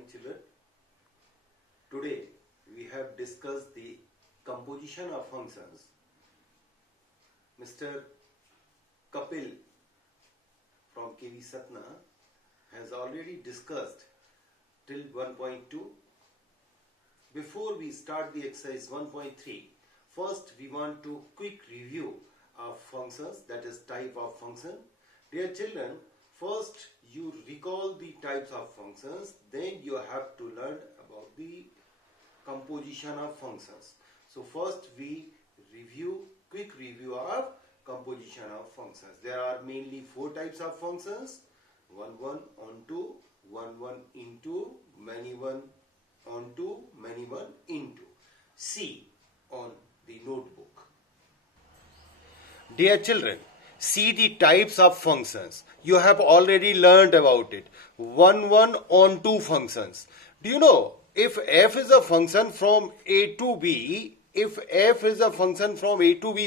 morning, children. Today we have discussed the composition of functions. Mr. Kapil from KV Satna has already discussed till 1.2. Before we start the exercise 1.3, first we want to quick review of functions, that is type of function. Dear children, first you recall the types of functions, then you have to learn about the composition of functions. So first we quick review of composition of functions. There are mainly 4 types of functions: 1, 1, onto, 1, 1 into, many 1 onto, many 1 into. See on the notebook. Dear children, see the types of functions. You have already learned about it. 1, 1 onto functions. Do you know, if f is a function from a to b,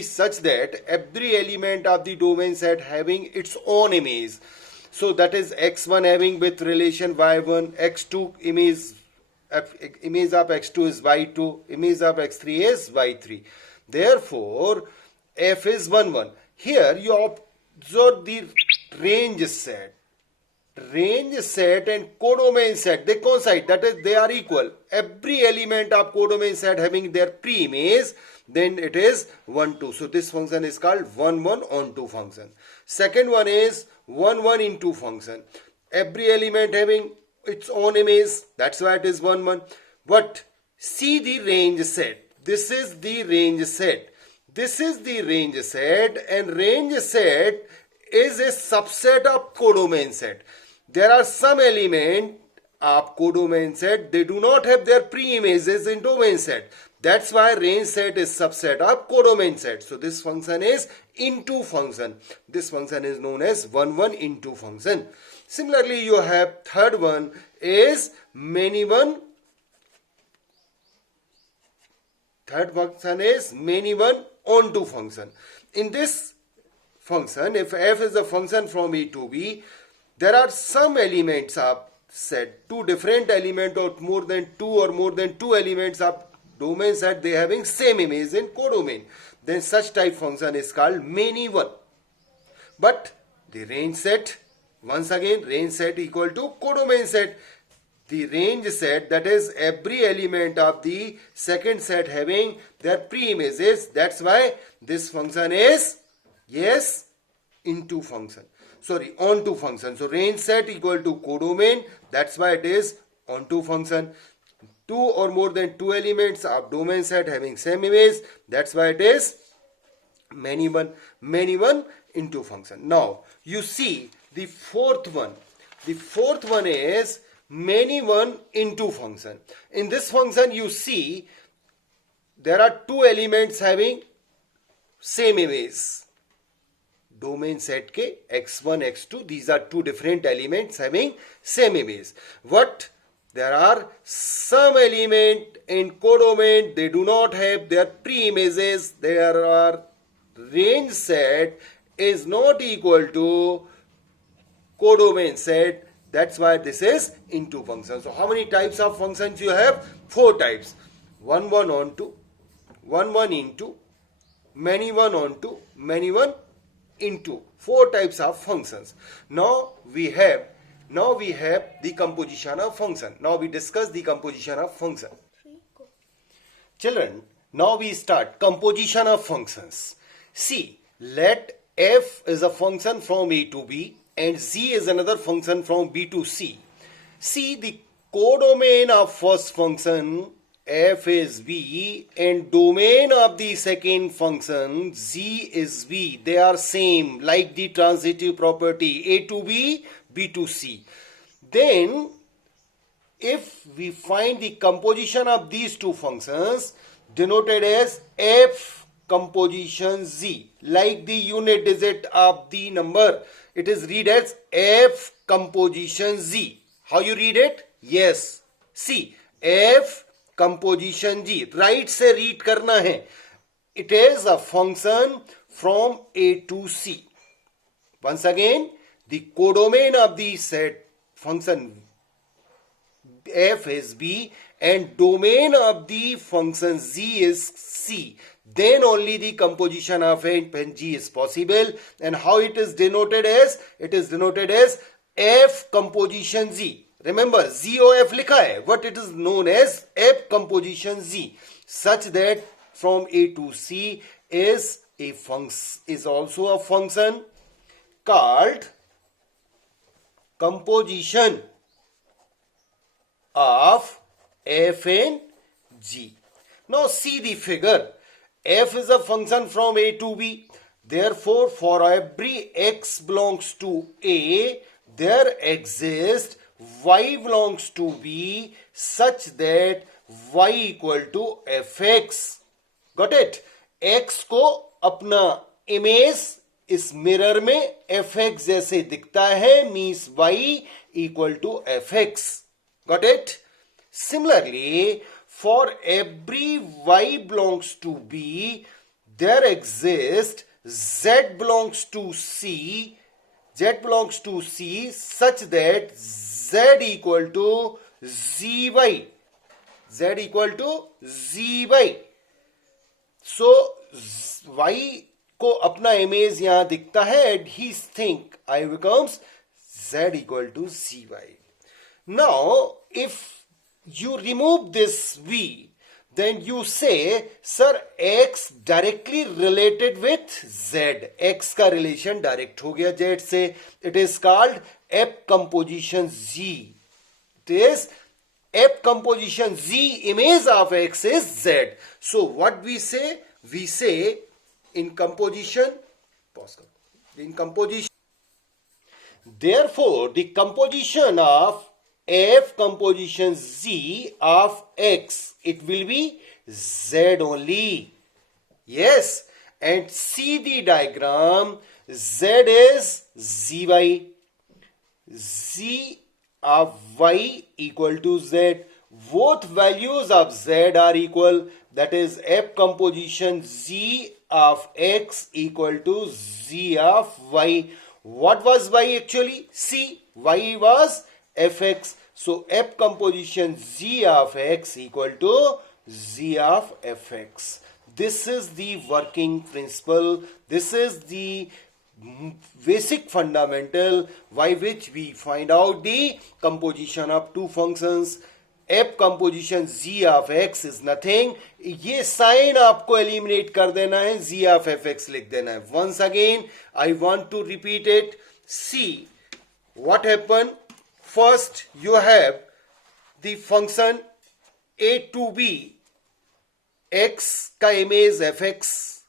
such that every element of the domain set having its own image, so that is x1 having with relation y1, x2 image of x2 is y2, image of x3 is y3. Therefore, f is 1, 1. Here you observe the range set. Range set and codomain set, they coincide, that is they are equal. Every element of codomain set having their pre-image, then it is 1, 2. So this function is called 1, 1 onto function. Second one is 1, 1 into function. Every element having its own image, that's why it is 1, 1. But see the range set. This is the range set. This is the range set, and range set is a subset of codomain set. There are some element of codomain set, they do not have their pre-images in domain set. That's why range set is subset of codomain set. So this function is into function. This function is known as 1, 1 into function. Similarly, you have third one is many 1. Third function is many 1 onto function. In this function, if f is a function from a to b, there are some elements of set, 2 different elements or more than 2 elements of domain set, they having same image in codomain. Then such type function is called many 1. But the range set, once again range set equal to codomain set. The range set, that is every element of the second set having their pre-images. That's why this function is, yes, into function. Sorry, onto function. So range set equal to codomain. That's why it is onto function. 2 or more than 2 elements of domain set having same image. That's why it is many 1 into function. Now you see the fourth one. The fourth one is many 1 into function. In this function you see there are 2 elements having same image. Domain set ke x1, x2, these are 2 different elements having same image. But there are some element in codomain, they do not have their pre-images. There are range set is not equal to codomain set. That's why this is into function. So how many types of functions you have? 4 types. 1, 1 onto, 1, 1 into, many 1 onto, many 1 into. 4 types of functions. Now we have the composition of function. Now we discuss the composition of function. Children, now we start composition of functions. See, let f is a function from a to b and z is another function from b to c. See, the codomain of first function f is b and domain of the second function z is b. They are same, like the transitive property a to b, b to c. Then if we find the composition of these 2 functions denoted as f composition z, like the unit digit of the number, it is read as f composition z. How you read it? Yes, see, f composition g, right से read करना है. It is a function from a to c. Once again, the codomain of the set function f is B and domain of the function z is C, then only the composition of f and g is possible. And how it is denoted as? It is denoted as f composition z. Remember, ZOF likha hai, but it is known as f composition z, such that from A to C is also a function called composition of f and g. Now see the figure. F is a function from A to B. Therefore, for every x belongs to A, there exists y belongs to B such that y equal to fx. Got it? x को अपना image इस mirror में fx जैसे दिखता है, means y equal to fx. Got it? Similarly, for every y belongs to B, there exists z belongs to C, such that z equal to zy. So y को अपना image यहां दिखता है and he think I becomes z equal to zy. Now if you remove this v, then you say, sir, x directly related with z. x का relation direct हो गया z से. It is called f composition z. It is f composition z, image of x is z. So what we say? We say in composition, therefore the composition of f composition z of x, it will be z only. Yes, and see the diagram. Z is zy, z of y equal to z. Both values of z are equal. That is f composition z of x equal to z of y. What was y actually? C. Y was fx. So f composition z of x equal to z of fx. This is the working principle. This is the basic fundamental by which we find out the composition of two functions. f composition z of x is nothing. ये sign आपको eliminate कर देना है, z of fx लिख देना है. Once again I want to repeat it. See what happened. First you have the function a to b, x का image fx,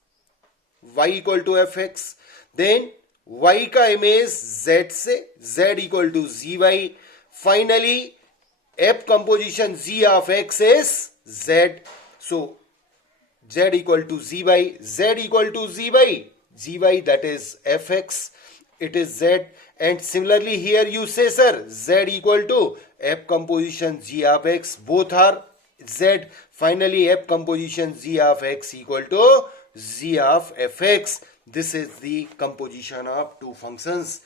y equal to fx. Then y का image z से, z equal to zy. Finally f composition z of x is z. So z equal to zy, z equal to zy, that is fx, it is z. And similarly here you say, sir, z equal to f composition z of x, both are z. Finally f composition z of x equal to z of fx. This is the composition of two functions.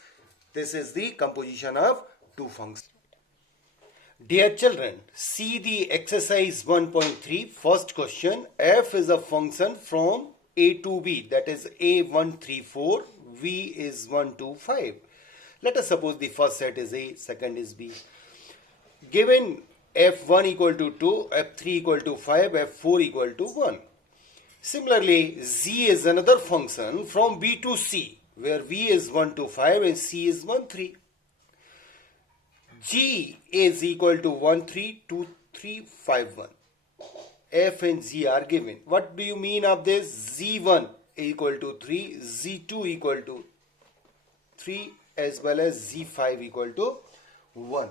Dear children, see the exercise 1.3. First question. F is a function from A to B, that is A134, V is 1 to 5. Let us suppose the first set is A, second is B. Given F1 equal to 2, F3 equal to 5, F4 equal to 1. Similarly, Z is another function from B to C, where V is 1 to 5 and C is 1, 3. G is equal to 1, 3, 2, 3, 5, 1. F and G are given. What do you mean of this? Z1 equal to 3, Z2 equal to 3, as well as Z5 equal to 1.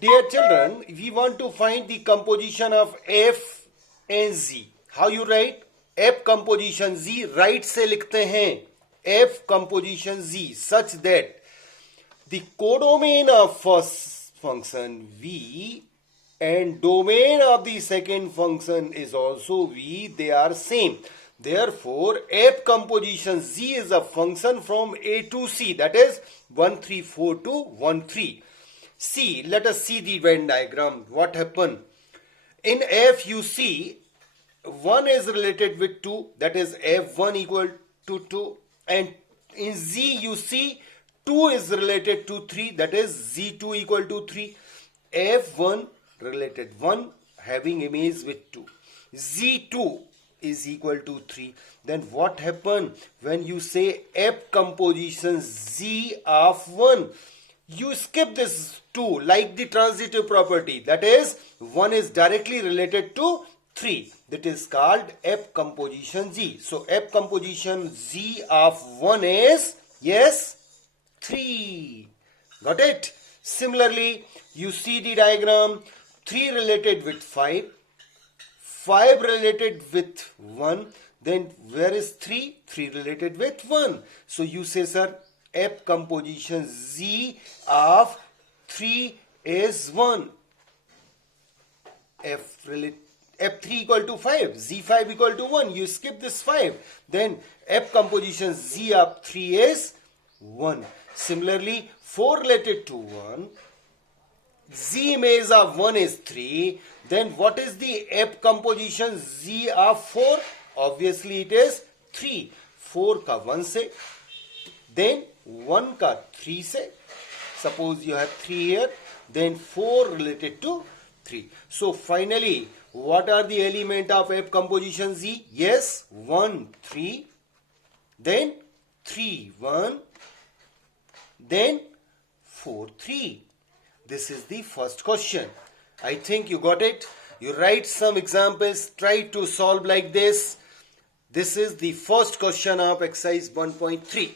Dear children, we want to find the composition of F and Z. How you write? F composition Z, right से लिखते हैं. F composition Z such that the codomain of first function V and domain of the second function is also V. They are same. Therefore, F composition Z is a function from A to C, that is 1, 3, 4 to 1, 3. See, let us see the Venn diagram. What happened? In F you see 1 is related with 2, that is F1 equal to 2, and in Z you see 2 is related to 3, that is Z2 equal to 3. F1 related 1 having image with 2. Z2 is equal to 3. Then what happen when you say F composition Z of 1? You skip this 2 like the transitive property, that is 1 is directly related to 3. That is called F composition Z. So F composition Z of 1 is, yes, 3. Got it? Similarly, you see the diagram, 3 related with 5, 5 related with 1, then where is 3? 3 related with 1. So you say, sir, F composition Z of 3 is 1. F3 equal to 5, Z5 equal to 1. You skip this 5. Then F composition Z of 3 is 1. Similarly, 4 related to 1. Z image of 1 is 3. Then what is the F composition Z of 4? Obviously it is 3. 4 का 1 से. Then 1 का 3 से. Suppose you have 3 here. Then 4 related to 3. So finally, what are the element of F composition Z? Yes, 1, 3. Then 3, 1. Then 4, 3. This is the first question. I think you got it. You write some examples. Try to solve like this. This is the first question of exercise 1.3.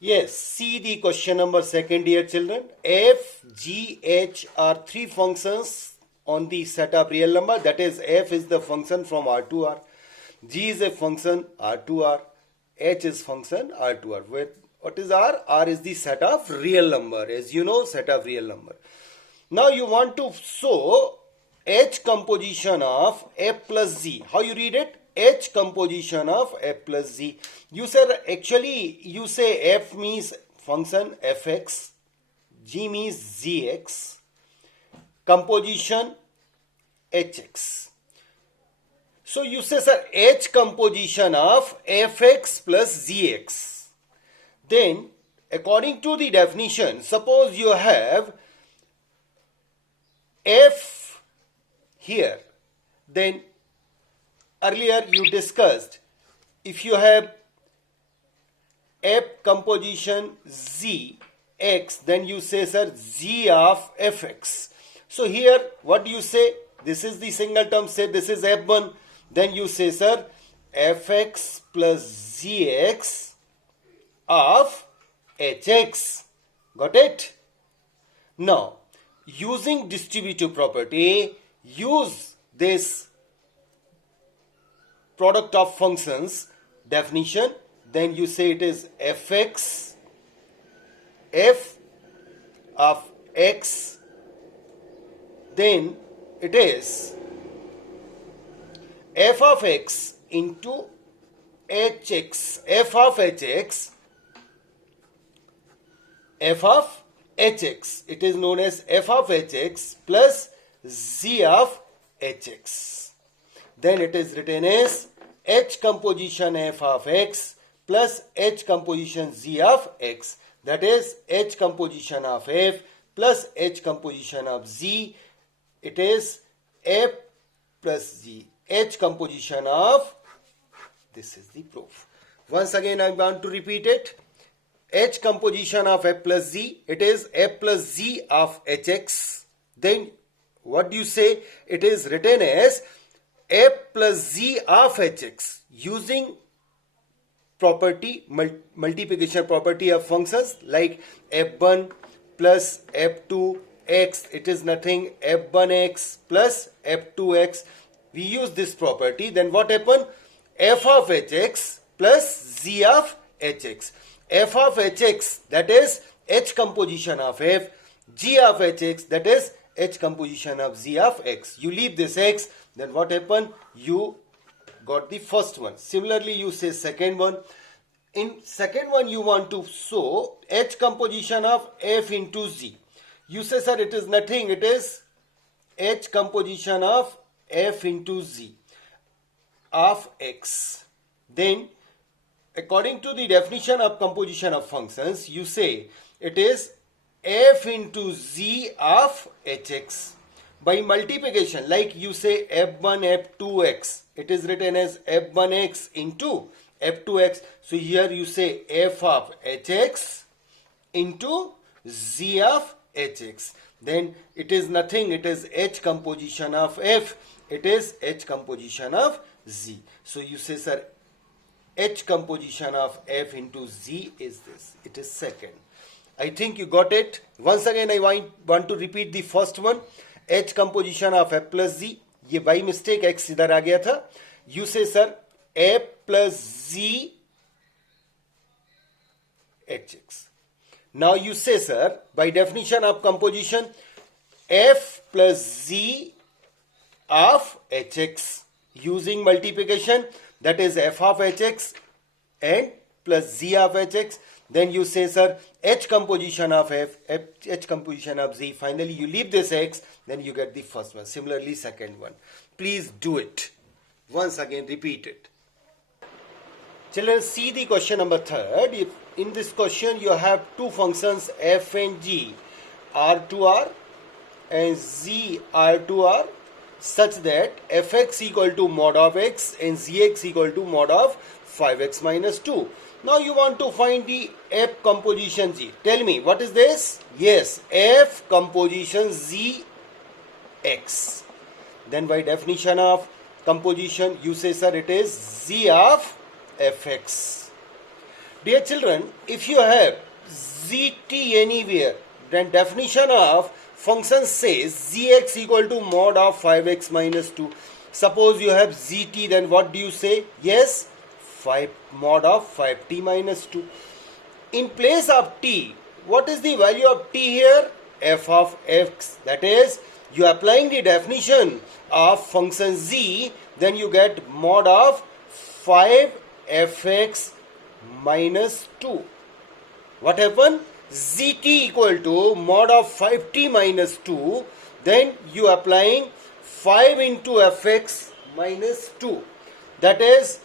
Yes, see the question number 2, dear children. F, G, H are 3 functions on the set of real number. That is, F is the function from R to R. G is a function R to R. H is function R to R. What is R? R is the set of real number. As you know, set of real number. Now you want to show H composition of F plus Z. How you read it? H composition of F plus Z. You said actually you say F means function fx, G means zx, composition hx. So you say, sir, H composition of fx plus zx. Then according to the definition, suppose you have F here, then earlier you discussed if you have F composition Z x, then you say, sir, Z of fx. So here what do you say? This is the single term, say this is F1. Then you say, sir, fx plus zx of hx. Got it? Now, using distributive property, use this product of functions definition. Then you say it is fx, f of x. Then it is f of x into hx, f of hx, f of hx. It is known as f of hx plus z of hx. Then it is written as h composition f of x plus h composition z of x. That is h composition of f plus h composition of z. It is f plus z. H composition of, this is the proof. Once again I want to repeat it. H composition of f plus z, it is f plus z of hx. Then what do you say? It is written as f plus z of hx using property, multiplication property of functions like f1 plus f2 x. It is nothing, f1x plus f2x. We use this property. Then what happened? F of hx plus z of hx. F of hx, that is h composition of f. G of hx, that is h composition of z of x. You leave this x, then what happened? You got the first one. Similarly, you say second one. In second one, you want to show H composition of F into Z. You say, sir, it is nothing. It is H composition of F into Z of X. Then, according to the definition of composition of functions, you say it is F into Z of Hx. By multiplication, like you say F1, F2x, it is written as F1x into F2x. So here you say F of Hx into Z of Hx. Then it is nothing, it is H composition of F, it is H composition of Z. So you say, sir, H composition of F into Z is this. It is second. I think you got it. Once again, I want to repeat the first one. H composition of F plus Z. ये by mistake X इधर आ गया था. You say, sir, F plus Z Hx. Now you say, sir, by definition of composition, F plus Z of Hx using multiplication, that is F of Hx and plus Z of Hx. Then you say, sir, H composition of F, H composition of Z. Finally, you leave this X, then you get the first one. Similarly, second one. Please do it. Once again, repeat it. Children, see the question number third. If in this question, you have two functions F and G, R to R and Z R to R, such that Fx equal to mod of X and Zx equal to mod of 5x minus 2. Now you want to find the F composition Z. Tell me, what is this? Yes, F composition Z X. Then by definition of composition, you say, sir, it is Z of Fx. Dear children, if you have ZT anywhere, then definition of function says Zx equal to mod of 5x minus 2. Suppose you have ZT, then what do you say? Yes, 5 mod of 5t minus 2. In place of t, what is the value of t here? F of x. That is, you are applying the definition of function z, then you get mod of 5fx minus 2. What happened? Zt equal to mod of 5t minus 2. Then you are applying 5 into fx minus 2. That is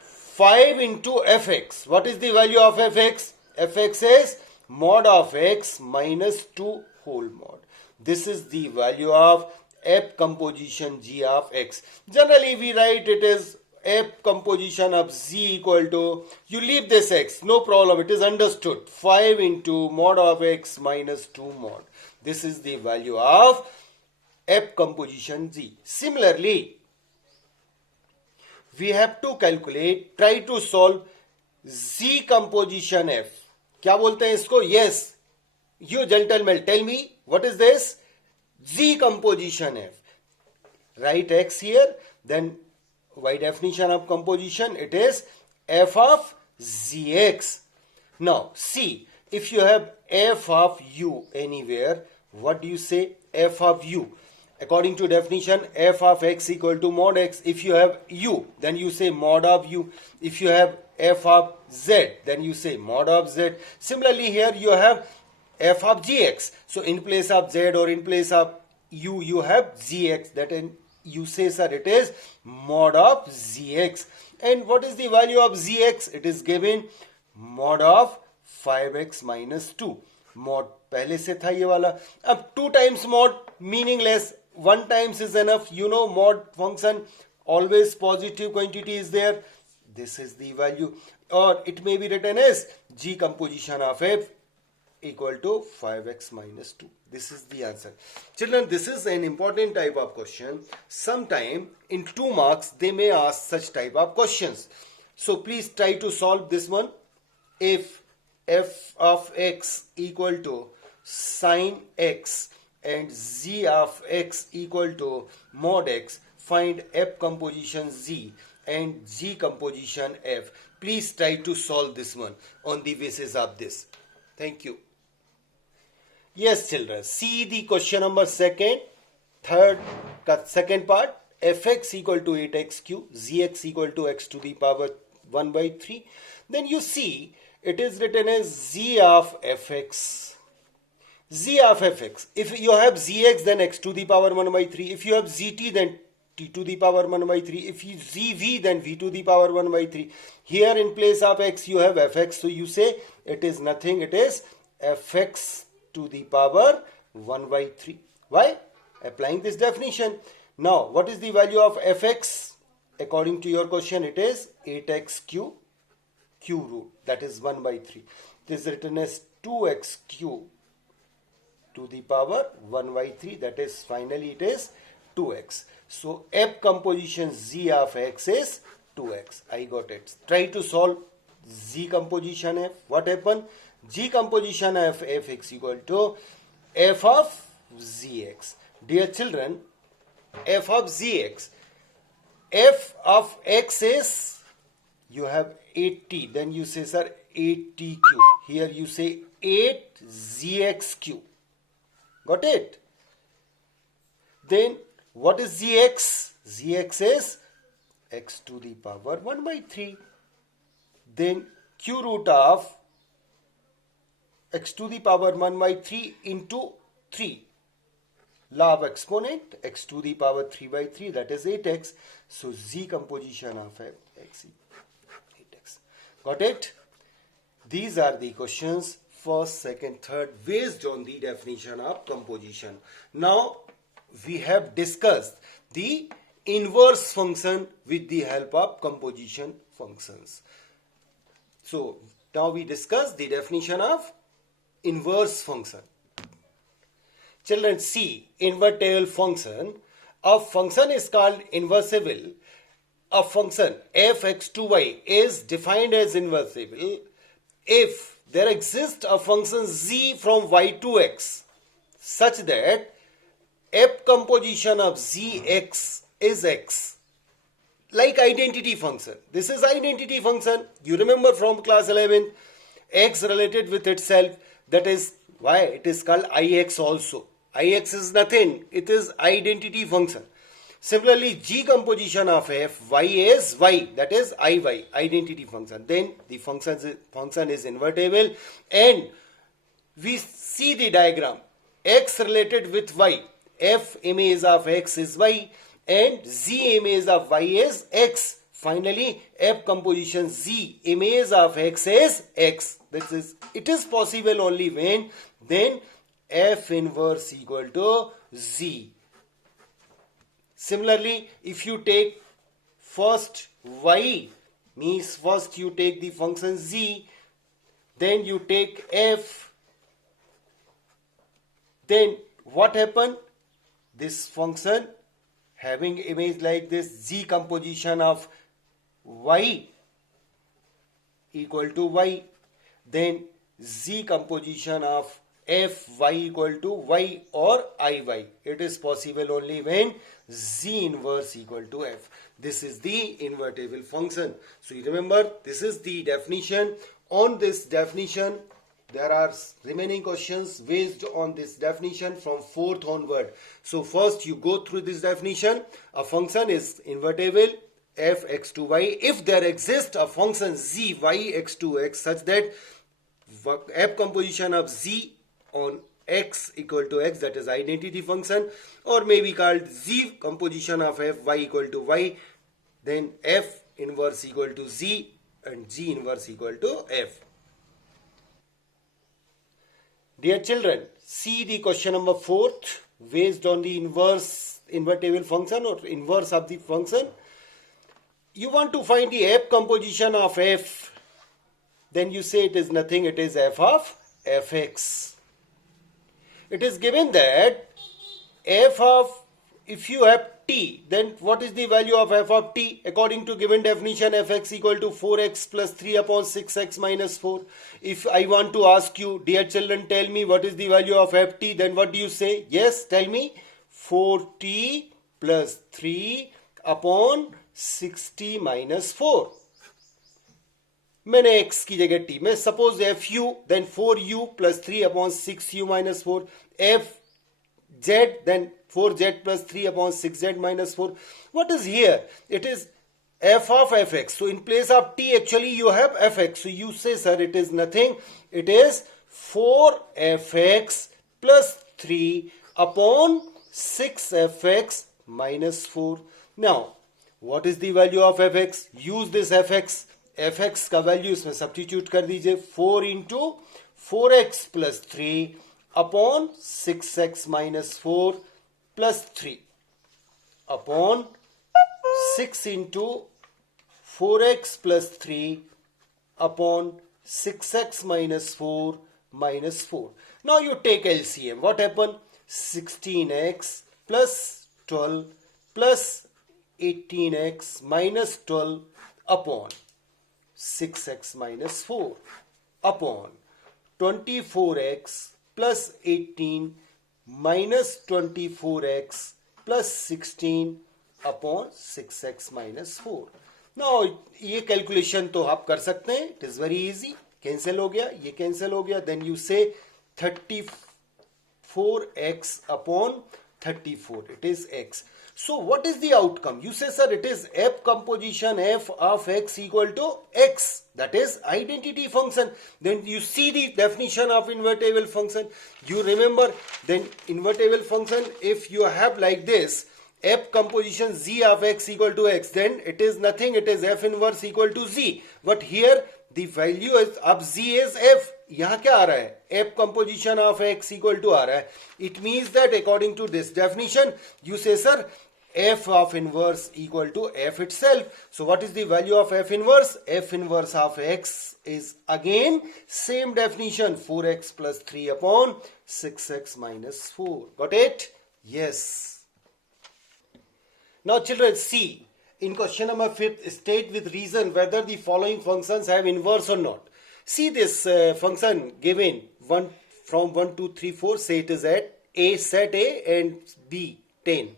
5 into fx. What is the value of fx? Fx is mod of x minus 2 whole mod. This is the value of F composition G of x. Generally we write it as F composition of Z equal to, you leave this x, no problem, it is understood. 5 into mod of x minus 2 mod. This is the value of F composition Z. Similarly, we have to calculate, try to solve Z composition F. क्या बोलते हैं इसको? Yes, you gentlemen, tell me, what is this? Z composition F. Write x here, then by definition of composition, it is F of Zx. Now, see, if you have F of U anywhere, what do you say? F of U. According to definition, F of x equal to mod x. If you have U, then you say mod of U. If you have F of Z, then you say mod of Z. Similarly, here you have F of Gx. So, in place of Z or in place of U, you have Gx. That in you say, sir, it is mod of Zx. And what is the value of Zx? It is given mod of 5x minus 2. Mod पहले से था ये वाला. अब 2 times mod meaningless. 1 times is enough. You know mod function always positive quantity is there. This is the value. Or it may be written as G composition of F equal to 5x minus 2. This is the answer. Children, this is an important type of question. Sometime in 2 marks, they may ask such type of questions. So please try to solve this one. If f of x equal to sine x and z of x equal to mod x, find f composition z and g composition f. Please try to solve this one on the basis of this. Thank you. Yes, children, see the question number second, second part. Fx equal to 8x cube, zx equal to x to the power 1 by 3. then you see it is written as z of fx. Z of fx. If you have zx, then x to the power 1 by 3. If you have zt, then t to the power 1 by 3. If you zv, then v to the power 1 by 3. Here in place of x, you have fx. So you say it is nothing. It is fx to the power 1 by 3. Why? Applying this definition. Now, what is the value of fx? According to your question, it is 8x cube root. That is 1 by 3. It is written as 2x cube to the power 1 by 3. That is, finally it is 2x. So F composition Z of x is 2x. I got it. Try to solve Z composition F. What happened? G composition of fx equal to f of zx. Dear children, f of zx. F of x is, you have 80. Then you say, sir, 80 cube. Here you say 8 zx cube. Got it? Then what is zx? Zx is x to the power 1 by 3. Then q root of x to the power 1 by 3 into 3. Law of exponent, x to the power 3 by 3, that is 8x. So z composition of x is 8x. Got it? These are the questions, first, second, third, based on the definition of composition. Now we have discussed the inverse function with the help of composition functions. So now we discuss the definition of inverse function. Children, see, invertible function. A function is called inversible. A function f(x)(y) is defined as inversible if there exists a function z from y to x such that f composition of zx is x. Like identity function. This is identity function. You remember from class 11, x related with itself. That is why it is called ix also. Ix is nothing. It is identity function. Similarly, g composition of f, y is y. That is iy, identity function. Then the function is invertible. And we see the diagram. X related with y. F image of x is y. And z image of y is x. Finally, f composition z image of x is x. It is possible only when then f inverse equal to z. Similarly, if you take first y, means first you take the function z, then you take f, then what happened? This function having image like this, z composition of y equal to y, then z composition of f y equal to y or iy. It is possible only when z inverse equal to f. This is the invertible function. So you remember, this is the definition. On this definition, there are remaining questions based on this definition from 4th onward. So first you go through this definition. A function is invertible f x to y if there exists a function z y x to x such that f composition of z on x equal to x, that is identity function, or may be called z composition of f y equal to y, then f inverse equal to z and g inverse equal to f. Dear children, see the question number 4th based on the invertible function or inverse of the function. You want to find the f composition of f, then you say it is nothing, it is f of fx. It is given that f of, if you have t, then what is the value of f of t? According to given definition, fx equal to 4x plus 3 upon 6x minus 4. If I want to ask you, dear children, tell me what is the value of ft, then what do you say? Yes, tell me. 4t plus 3 upon 60 minus 4. मैंने x की जगह t में suppose fu, then 4u plus 3 upon 6u minus 4, fz, then 4z plus 3 upon 6z minus 4. What is here? It is f of fx. So in place of t, actually you have fx. So you say, sir, it is nothing. It is 4fx plus 3 upon 6fx minus 4. Now, what is the value of fx? Use this fx. fx का value इसमें substitute कर दीजिए. 4 into 4x plus 3 upon 6x minus 4 plus 3 upon 6 into 4x plus 3 upon 6x minus 4 minus 4. Now you take LCM. What happened? 16x plus 12 plus 18x minus 12 upon 6x minus 4 upon 24x plus 18 minus 24x plus 16 upon 6x minus 4. Now ये calculation तो आप कर सकते हैं. It is very easy. Cancel हो गया, ये cancel हो गया. Then you say 34x upon 34. It is x. So what is the outcome? You say, sir, it is f composition f of x equal to x. That is identity function. Then you see the definition of invertible function. You remember, then invertible function, if you have like this, f composition z of x equal to x, then it is nothing. It is f inverse equal to z. But here the value is of z is f. यहाँ क्या आ रहा है? f composition of x equal to आ रहा है. It means that according to this definition, you say, sir, f of inverse equal to f itself. So what is the value of f inverse? F inverse of x is again same definition, 4x plus 3 upon 6x minus 4. Got it? Yes. Now children, see, in question number 5, state with reason whether the following functions have inverse or not. See this function given from 1, 2, 3, 4, say it is at A, set A and B, 10.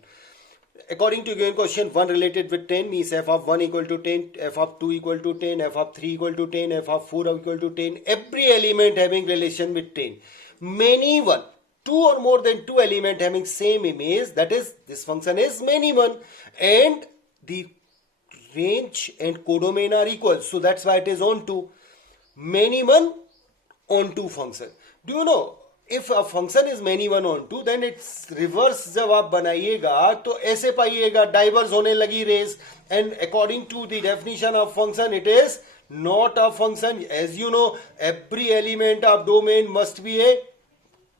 According to given question, 1 related with 10 means f of 1 equal to 10, f of 2 equal to 10, f of 3 equal to 10, f of 4 equal to 10. Every element having relation with 10. Many one. 2 or more than 2 element having same image, that is, this function is many one. And the range and codomain are equal. So that's why it is on 2. Many one on 2 function. Do you know, if a function is many one on 2, then its reverse जब आप बनाइएगा तो ऐसे पाइएगा, diverge होने लगी rays, and according to the definition of function, it is not a function. As you know, every element of domain must be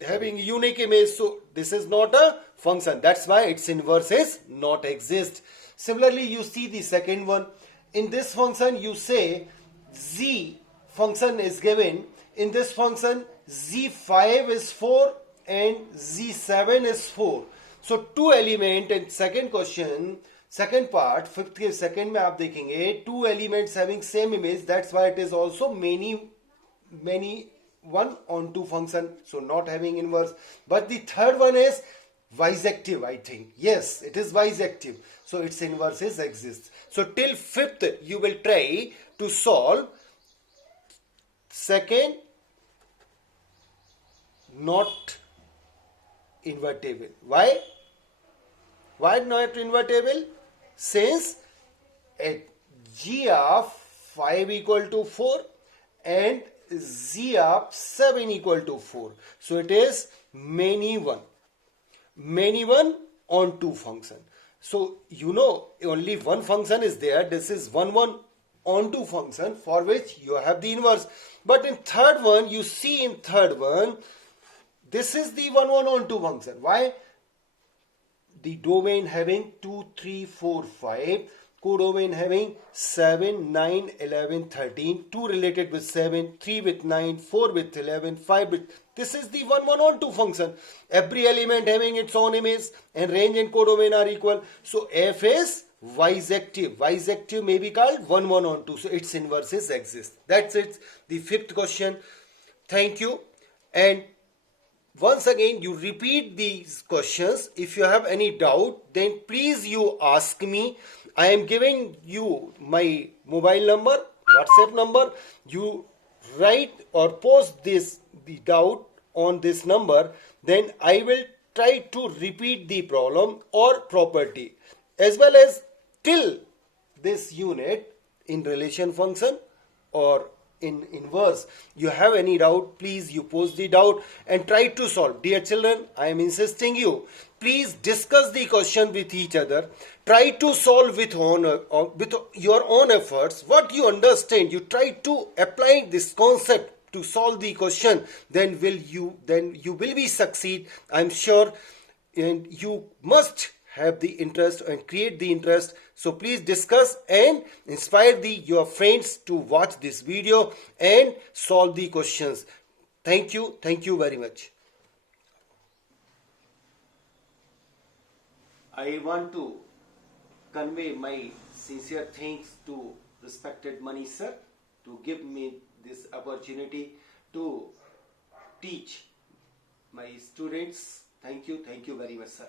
having unique image, so this is not a function. That's why its inverse is not exist. Similarly, you see the second one. In this function, you say z function is given. In this function, z5 is 4 and z7 is 4. So 2 element in second question, second part, fifth के second में आप देखेंगे 2 elements having same image. That's why it is also many one on 2 function. So not having inverse. But the third one is bisective, I think. Yes, it is bisective. So its inverses exist. So till 5th, you will try to solve second not invertible. Why? Why not invertible? Since g of 5 equal to 4 and z of 7 equal to 4. So it is many one. Many one on 2 function. So you know only one function is there. This is 1 on 2 function for which you have the inverse. But in third one, you see in third one, this is the 1 on 2 function. Why? The domain having 2, 3, 4, 5. Codomain having 7, 9, 11, 13. 2 related with 7, 3 with 9, 4 with 11, 5 with... This is the 1 on 2 function. Every element having its own image and range and codomain are equal. So f is bisective. Bisective may be called 1 on 2. So its inverses exist. That's it. The 5th question. Thank you. And once again, you repeat these questions. If you have any doubt, then please you ask me. I am giving you my mobile number, WhatsApp number. You write or post the doubt on this number. Then I will try to repeat the problem or property. As well as till this unit in relation function or in inverse. You have any doubt, please you post the doubt and try to solve. Dear children, I am insisting you, please discuss the question with each other. Try to solve with your own efforts. What you understand, you try to apply this concept to solve the question. Then you will be succeed, I'm sure. And you must have the interest and create the interest. So please discuss and inspire your friends to watch this video and solve the questions. Thank you very much. I want to convey my sincere thanks to respected Manish sir to give me this opportunity to teach my students. Thank you very much, sir.